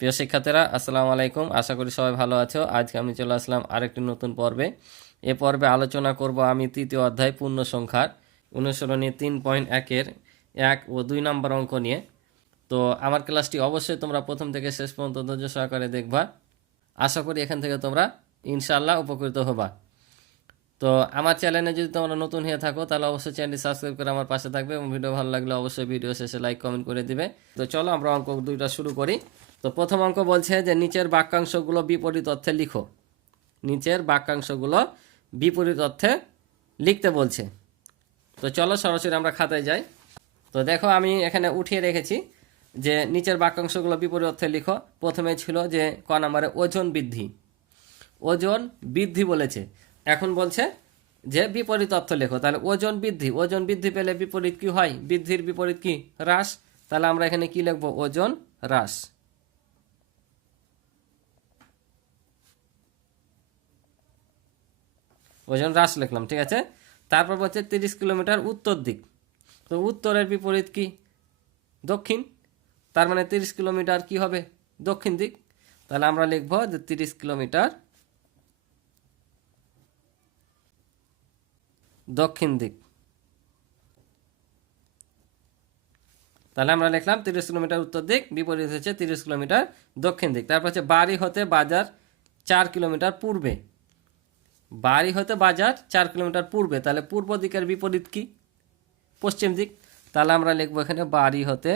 প্রিয় শিক্ষার্থীরা, আসসালামু আলাইকুম। আশা করি সবাই ভালো আছো। আজকে আমি চলে আসলাম আরেকটি নতুন পর্বে। এ পর্বে আলোচনা করব আমি তৃতীয় অধ্যায় পূর্ণ সংখ্যার অনুসরণী 3.1-এর 1 ও 2 নম্বর অঙ্ক নিয়ে। তো আমার ক্লাসটি অবশ্যই তোমরা প্রথম থেকে শেষ পর্যন্ত ধৈর্য সহকারে দেখবা। আশা করি এখান থেকে তোমরা ইনশাআল্লাহ উপকৃত হবা। তো আমার চ্যানেলে যদি তোমরা নতুন হয়ে থাকো তাহলে অবশ্যই চ্যানেলটি সাবস্ক্রাইব করে আমার পাশে থাকবে এবং ভিডিও ভালো লাগলে অবশ্যই ভিডিও শেষে লাইক কমেন্ট করে দিবে। তো চলো আমরা অঙ্ক দুইটা শুরু করি। তো প্রথম অঙ্ক বলছে যে নিচের বাক্যাংশগুলো বিপরীত অর্থে লিখো। নিচের বাক্যাংশগুলো বিপরীত অর্থে লিখতে বলছে। তো চলো সরাসরি আমরা খাতায় যাই। তো দেখো আমি এখানে উঠিয়ে রেখেছি যে নিচের বাক্যাংশগুলো বিপরীত অর্থে লিখো। প্রথমে ছিল যে ক নম্বরে ওজন বৃদ্ধি। ওজন বৃদ্ধি বলেছে, এখন বলছে যে বিপরীত অর্থ লেখো। তাহলে ওজন বৃদ্ধি, ওজন বৃদ্ধি পেলে বিপরীত কি হয়? বৃদ্ধির বিপরীত কি? হ্রাস। তাহলে আমরা এখানে কি লিখবো? ওজন হ্রাস। ওজন হ্রাস লিখলাম, ঠিক আছে। তারপর বলছে 30 কিলোমিটার উত্তর দিক। তো উত্তরের বিপরীত কি? দক্ষিণ। তার মানে 30 কিলোমিটার কি হবে? দক্ষিণ দিক। তাহলে আমরা লিখবো যে 30 কিলোমিটার দক্ষিণ দিক। তাহলে আমরা লিখলাম 30 কিলোমিটার উত্তর দিক, বিপরীত হচ্ছে 30 কিলোমিটার দক্ষিণ দিক। তারপর হচ্ছে বাড়ি হতে বাজার 4 কিলোমিটার পূর্বে। বাড়ি হতে বাজার 4 কিলোমিটার পূর্বে। তাহলে পূর্ব দিকের বিপরীত কি? পশ্চিম দিক। তাহলে আমরা লিখবো এখানে বাড়ি হতে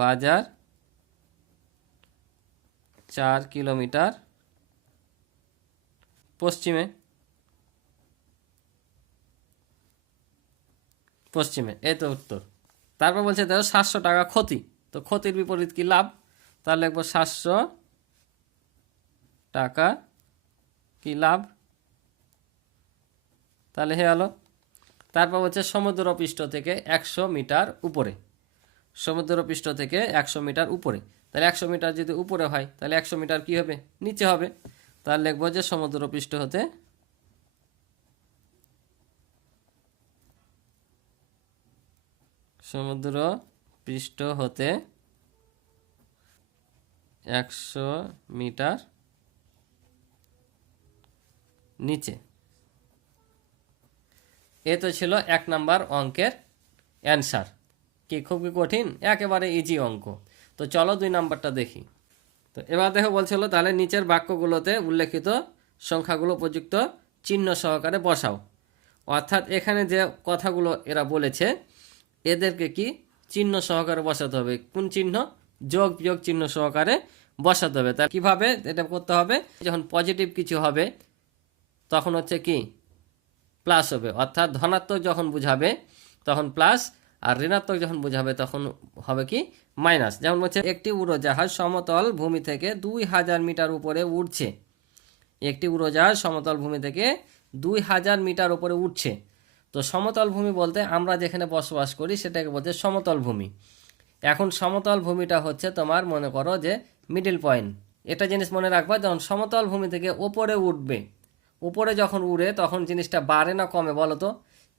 বাজার 4 কিলোমিটার পশ্চিমে। এই তো উত্তর। তারপর বলছে দেখো 700 টাকা ক্ষতি। তো ক্ষতির বিপরীত কি? লাভ। তাহলে লিখবো 700 টাকা কি? লাভ। তাহলে হয়ে গেল। তারপর হচ্ছে সমুদ্রপৃষ্ঠ থেকে 100 মিটার উপরে। সমুদ্রপৃষ্ঠ থেকে 100 মিটার উপরে। তাহলে 100 মিটার যদি উপরে হয় তাহলে 100 মিটার কি হবে? নিচে হবে। তাহলে লিখবো যে সমুদ্রপৃষ্ঠ হতে 100 মিটার নিচে। এ তো ছিল 1 নাম্বার অঙ্কের অ্যান্সার। কি খুব কি কঠিন? একেবারে ইজি অঙ্ক। তো চলো 2 নাম্বারটা দেখি। তো এবার দেখো বলছিল তাহলে নিচের বাক্যগুলোতে উল্লেখিত সংখ্যাগুলো উপযুক্ত চিহ্ন সহকারে বসাও। অর্থাৎ এখানে যে কথাগুলো এরা বলেছে এদেরকে কি চিহ্ন সহকারে বসাতে হবে। কোন চিহ্ন? যোগ বিয়োগ চিহ্ন সহকারে বসাতে হবে। তা কিভাবে এটা করতে হবে? যখন পজিটিভ কিছু হবে তখন হচ্ছে কি? প্লাস হবে। অর্থাৎ ধনাত্মক যখন বুঝাবে তখন প্লাস, আর ঋণাত্মক যখন বুঝাবে তখন হবে কি? মাইনাস। যেমন বলছে একটি উড়োজাহাজ সমতল ভূমি থেকে 2000 মিটার উপরে উঠছে। একটি উড়োজাহাজ সমতল ভূমি থেকে 2000 মিটার উপরে উঠছে। তো সমতল ভূমি বলতে আমরা যেখানে বসবাস করি সেটাকে বলছে সমতল ভূমি। এখন সমতল ভূমিটা হচ্ছে তোমার মনে করো যে মিডল পয়েন্ট। এটা জিনিস মনে রাখবা, যখন সমতল ভূমি থেকে ওপরে উঠবে, উপরে যখন উড়ে তখন জিনিসটা বাড়ে না কমে বলো তো?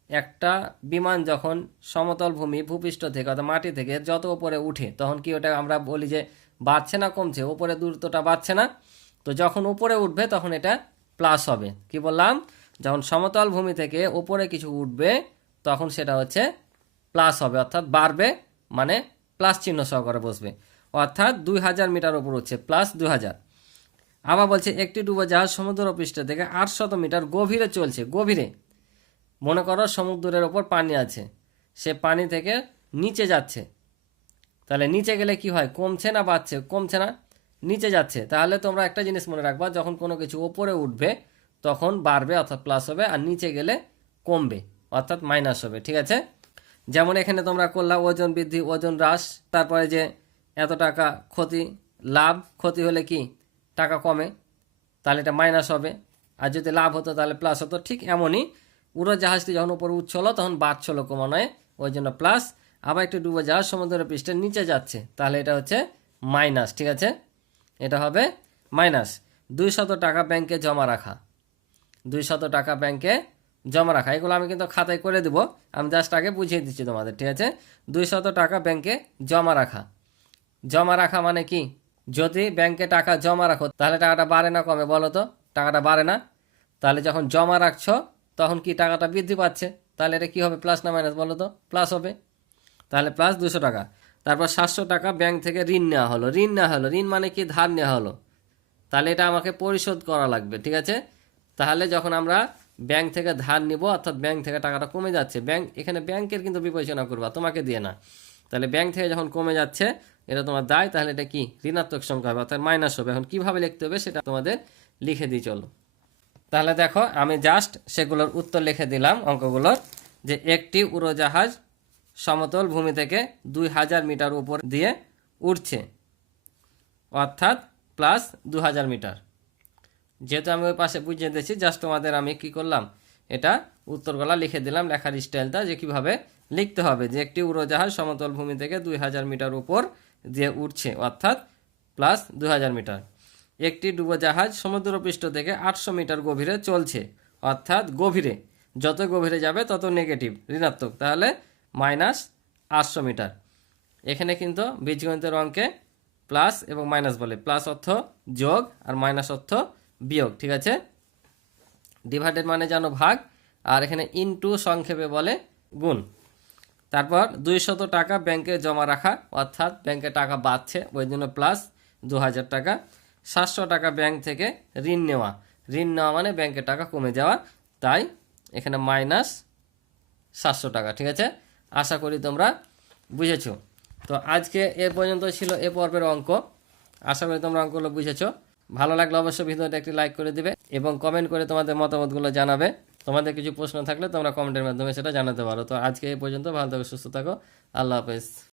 একটা বিমান যখন সমতল ভূমি ভূপৃষ্ঠ থেকে অর্থাৎ মাটি থেকে যত উপরে উঠে তখন কি ওটা আমরা বলি যে বাড়ছে না কমছে? উপরে দূরত্বটা বাড়ছে না? তো যখন উপরে উঠবে তখন এটা প্লাস হবে। কি বললাম? যখন সমতল ভূমি থেকে উপরে কিছু উঠবে তখন সেটা হচ্ছে প্লাস হবে, অর্থাৎ বাড়বে, মানে প্লাস চিহ্ন সহকারে বসবে। অর্থাৎ 2000 মিটার উপর উঠছে, প্লাস 2000। আবার বলছে একটি ডুবোজাহাজ সমুদ্রপৃষ্ঠ থেকে 800 মিটার গভীরে চলছে। গভীরে মনে করো সমুদ্রের ওপর পানি আছে, সে পানি থেকে নিচে যাচ্ছে। তাহলে নিচে গেলে কি হয়? কমছে না বাড়ছে? কমছে না, নিচে যাচ্ছে। তাহলে তোমরা একটা জিনিস মনে রাখবা, যখন কোনো কিছু ওপরে উঠবে তখন বাড়বে অর্থাৎ প্লাস হবে, আর নিচে গেলে কমবে অর্থাৎ মাইনাস হবে। ঠিক আছে? যেমন এখানে তোমরা করলা ওজন বৃদ্ধি, ওজন হ্রাস, তারপরে যে এত টাকা ক্ষতি, লাভ। ক্ষতি হলে কি? টাকা কমে, তাহলে এটা মাইনাস হবে। আর যদি লাভ হতো তাহলে প্লাস হতো। ঠিক এমনই উড়োজাহাজটি যখন উপরে উঠছিল তখন বাড়ছিল ক্রমান্বয়ে, ওই জন্য প্লাস। আবার একটি ডুবোজাহাজ সমুদ্রের পৃষ্ঠের নিচে যাচ্ছে, তাহলে এটা হচ্ছে মাইনাস। ঠিক আছে? এটা হবে মাইনাস। 200 টাকা ব্যাংকে জমা রাখা। 200 টাকা ব্যাংকে জমা রাখা, এগুলো আমি কিন্তু খাতায় করে দিব, আমি জাস্ট আগে বুঝিয়ে দিচ্ছি তোমাদের, ঠিক আছে। 200 টাকা ব্যাংকে জমা রাখা। জমা রাখা মানে কি, যদি ব্যাংকে টাকা জমা রাখো তাহলে টাকাটা বাড়ে না কমে বলো তো? টাকাটা বাড়ে না। তাহলে যখন জমা রাখছো তখন কি টাকাটা বৃদ্ধি পাচ্ছে, তাহলে এটা কি হবে, প্লাস না মাইনাস বলো তো? প্লাস হবে। তাহলে প্লাস 200 টাকা। তারপর 700 টাকা ব্যাংক থেকে ঋণ নেওয়া হলো। ঋণ মানে কি, ধার নেওয়া হলো, তাহলে এটা আমাকে পরিশোধ করা লাগবে, ঠিক আছে। তাহলে যখন আমরা ব্যাংক থেকে ধার নিব, অর্থাৎ ব্যাংক থেকে টাকাটা কমে যাচ্ছে, এখানে ব্যাংকের কিন্তু বিবেচনা করবা, তোমাকে দিয়ে না। তাহলে ব্যাংক থেকে যখন কমে যাচ্ছে, এটা তোমার দায়, তাহলে এটা কি, ঋণাত্মক সংখ্যা হবে, অর্থাৎ মাইনাস হবে। এখন কিভাবে লিখতে হবে সেটা তোমাদের লিখে দিই চলো। তাহলে দেখো আমি জাস্ট সেগুলোর উত্তর লিখে দিলাম অঙ্কগুলোর, যে একটি উড়োজাহাজ সমতল ভূমি থেকে 2000 মিটার উপর দিয়ে উঠছে, অর্থাৎ প্লাস 2000 মিটার। যেহেতু আমি ওই পাশে বুঝিয়ে দিয়েছি, জাস্ট তোমাদের আমি কি করলাম, এটা উত্তরগুলা লিখে দিলাম, লেখার স্টাইলটা যে কিভাবে লিখতে হবে, যে একটি উড়োজাহাজ সমতল ভূমি থেকে 2000 মিটার উপর দিয়ে উঠছে, অর্থাৎ প্লাস 2000 মিটার। একটি ডুবোজাহাজ সমুদ্রপৃষ্ঠ থেকে 800 মিটার গভীরে চলছে, অর্থাৎ গভীরে, যত গভীরে যাবে তত নেগেটিভ, ঋণাত্মক, তাহলে মাইনাস 800 মিটার। এখানে কিন্তু বীজগণিতের অঙ্কে প্লাস এবং মাইনাস বলে, প্লাস অর্থ যোগ আর মাইনাস অর্থ বিয়োগ, ঠিক আছে। ডিভাইডেড মানে জানো ভাগ, আর এখানে ইনটু সংক্ষেপে বলে গুণ। তারপর 200 টাকা ব্যাংকে জমা রাখা, অর্থাৎ ব্যাংকে টাকা বাড়ছে, ওই জন্য প্লাস 2000 টাকা। 700 টাকা ব্যাংক থেকে ঋণ নেওয়া মানে ব্যাংকে টাকা কমে যাওয়া, তাই এখানে মাইনাস 700 টাকা, ঠিক আছে। আশা করি তোমরা বুঝেছো। তো আজকে এ পর্যন্ত ছিল এ পর্বের অঙ্ক। আশা করি তোমরা অঙ্কগুলো বুঝেছো। ভালো লাগলে অবশ্যই ভিডিওটা একটি লাইক করে দিবে এবং কমেন্ট করে তোমাদের মতামতগুলো জানাবে। তোমাদের কিছু প্রশ্ন থাকলে তোমরা কমেন্টের মাধ্যমে সেটা জানাতে পারো। তো আজকে এই পর্যন্ত, ভালো থাকো, সুস্থ থাকো, আল্লাহ হাফেজ।